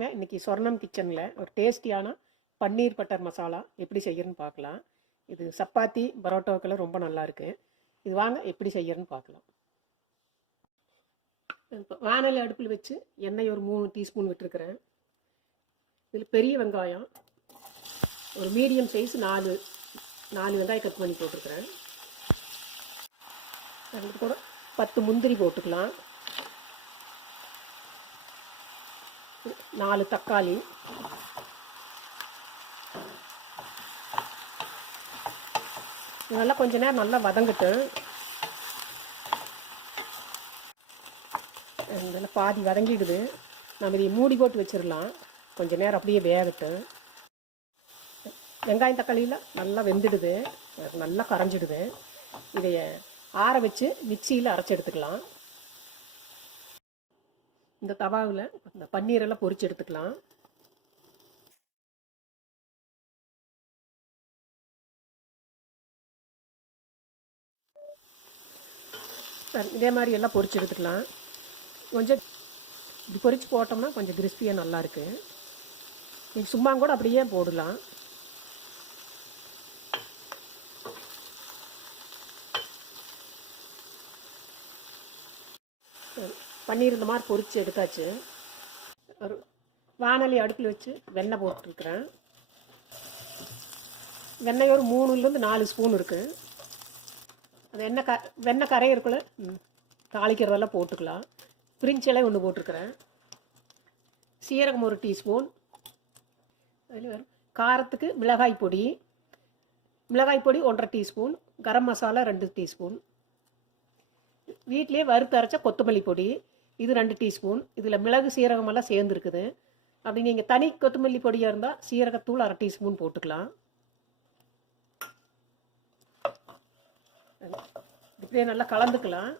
வாங்க இன்றைக்கி சொர்ணம் கிச்சனில் ஒரு டேஸ்டியான பன்னீர் பட்டர் மசாலா எப்படி செய்யறதுன்னு பார்க்கலாம். இது சப்பாத்தி பரோட்டாவுக்கெல்லாம் ரொம்ப நல்லாயிருக்கு. இது வாங்க எப்படி செய்யறதுன்னு பார்க்கலாம். இப்போ வானல் அடுப்பில் வச்சு எண்ணெய் ஒரு 3 டீஸ்பூன் விட்டுருக்குறேன். இதில் பெரிய வெங்காயம் ஒரு மீடியம் சைஸ் 4 வெங்காயம் கட் பண்ணி போட்டிருக்கிறேன். அதுக்கு கூட 10 முந்திரி போட்டுக்கலாம். 4 தக்காளி, இதெல்லாம் கொஞ்ச நேரம் நல்லா வதங்கட்டும். இதெல்லாம் பாதி வதங்கிடுது. நம்ம இதை மூடி போட்டு வச்சிடலாம். கொஞ்ச நேரம் அப்படியே வேகட்டும். வெங்காயம் தக்காளியில் நல்லா வெந்துடுது, நல்லா கரைஞ்சிடுது. இதைய ஆற வச்சு மிக்சியில் அரைச்சி எடுத்துக்கலாம். இந்த தவாவில் இந்த பன்னீரெல்லாம் பொரிச்சு எடுத்துக்கலாம். இதே மாதிரி எல்லாம் பொரிச்சு எடுத்துக்கலாம். கொஞ்சம் இப்படி பொரிச்சு போட்டோம்னா கொஞ்சம் கிறிஸ்பியாக நல்லாயிருக்கு. நீங்கள் சும்மா கூட அப்படியே போடலாம். பன்னீர் இந்த மாதிரி பொரிச்சு எடுத்தாச்சு. ஒரு வானலி அடுப்பில் வச்சு வெண்ணெய் போட்டுருக்குறேன். வெண்ணெய் ஒரு 3லேருந்து 4 ஸ்பூன் இருக்குது. அது வெண்ணெய் கரையிருக்குள்ள தாளிக்கிறதெல்லாம் போட்டுக்கலாம். பிரிஞ்சி இலை 1 போட்டிருக்கிறேன். சீரகம் 1 டீஸ்பூன். அதில் வரும் காரத்துக்கு மிளகாய் பொடி 1,5 டீஸ்பூன். கரம் மசாலா 2 டீஸ்பூன். வீட்டிலே வறுத்து அரைச்ச கொத்தமல்லி பொடி இது 2 டீஸ்பூன். இதில் மிளகு சீரகமெல்லாம் சேர்ந்துருக்குது. அப்படி நீங்கள் தனி கொத்தமல்லி பொடியாக இருந்தால் சீரகத்தூள் 1/2 டீஸ்பூன் போட்டுக்கலாம். இப்படியே நல்லா கலந்துக்கலாம்.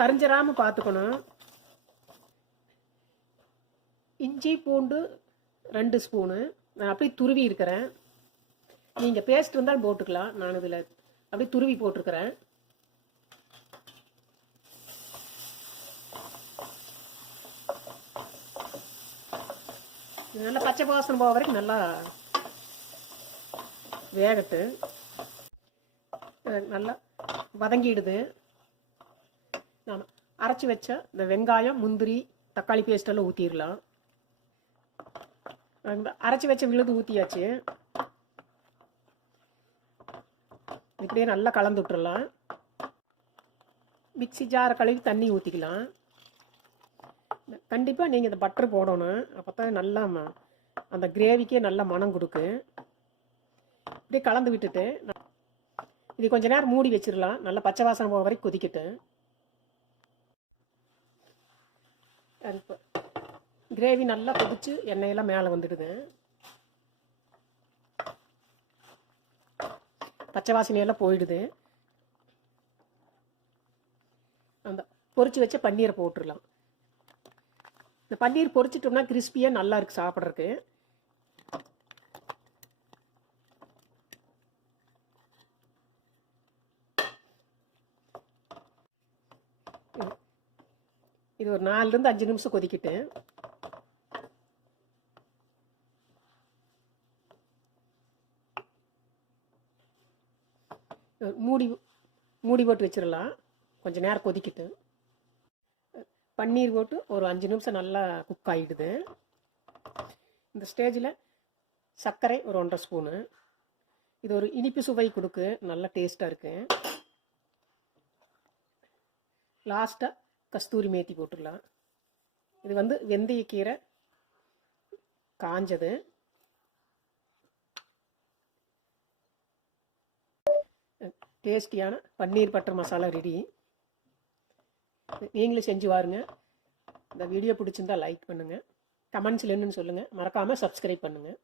கரிஞ்சிராமல் பார்த்துக்கணும். இஞ்சி பூண்டு 2 ஸ்பூனு நான் அப்படியே துருவி இருக்கிறேன். நீங்கள் பேஸ்ட் இருந்தாலும் போட்டுக்கலாம். நான் இதில் அப்படியே துருவி போட்டிருக்கிறேன். நல்லா பச்சை வாசனை போக வரைக்கும் நல்லா வேகட்டு. நல்லா வதங்கிடுது. நான் அரைச்சி வச்ச இந்த வெங்காயம் முந்திரி தக்காளி பேஸ்டெல்லாம் ஊற்றிடலாம். அரைச்சி வச்ச விழுது ஊற்றியாச்சு. இப்படியே நல்லா கலந்து விட்டுறலாம். மிக்ஸி ஜாரை கழுவி தண்ணி ஊற்றிக்கலாம். கண்டிப்பாக நீங்கள் இந்த பட்டர் போடணும். அப்போ தான் நல்லா அந்த கிரேவிக்கே நல்லா மனம் கொடுக்கு. இப்படியே கலந்து விட்டுட்டு இது கொஞ்ச நேரம் மூடி வச்சிடலாம். நல்லா பச்சை வாசனை போக வரைக்கும் கொதிக்கட்டு. இப்போ கிரேவி நல்லா கொதிச்சு எண்ணெயெல்லாம் மேலே வந்துடுது. பச்சை வாசனையெல்லாம் போயிடுது. அந்த பொரிச்சு வச்ச பன்னீரை போட்டுடலாம். இந்த பன்னீர் பொரிச்சிட்டோம்னா கிறிஸ்பியாக நல்லா இருக்கு சாப்பிட்றதுக்கு. இது ஒரு 4லேருந்து 5 நிமிஷம் கொதிக்கிட்டு. மூடி போட்டு வச்சிடலாம். கொஞ்சம் நேரம் கொதிக்கிட்டு. பன்னீர் போட்டு ஒரு 5 நிமிஷம் நல்லா குக் ஆகிடுது. இந்த ஸ்டேஜில் சர்க்கரை ஒரு 1.5 ஸ்பூனு. இது ஒரு இனிப்பு சுவை கொடுக்கு, நல்லா டேஸ்ட்டாக இருக்கு. லாஸ்ட்டாக கஸ்தூரி மேத்தி போட்டுடலாம். இது வந்து வெந்தயக்கீரை காஞ்சது. டேஸ்டியான பன்னீர் பட்டர் மசாலா ரெடி. நீங்களும் செஞ்சு பாருங்க. இந்த வீடியோ பிடிச்சிருந்தா லைக் பண்ணுங்கள். கமெண்ட்ஸில் என்னன்னு சொல்லுங்கள். மறக்காமல் சப்ஸ்கிரைப் பண்ணுங்கள்.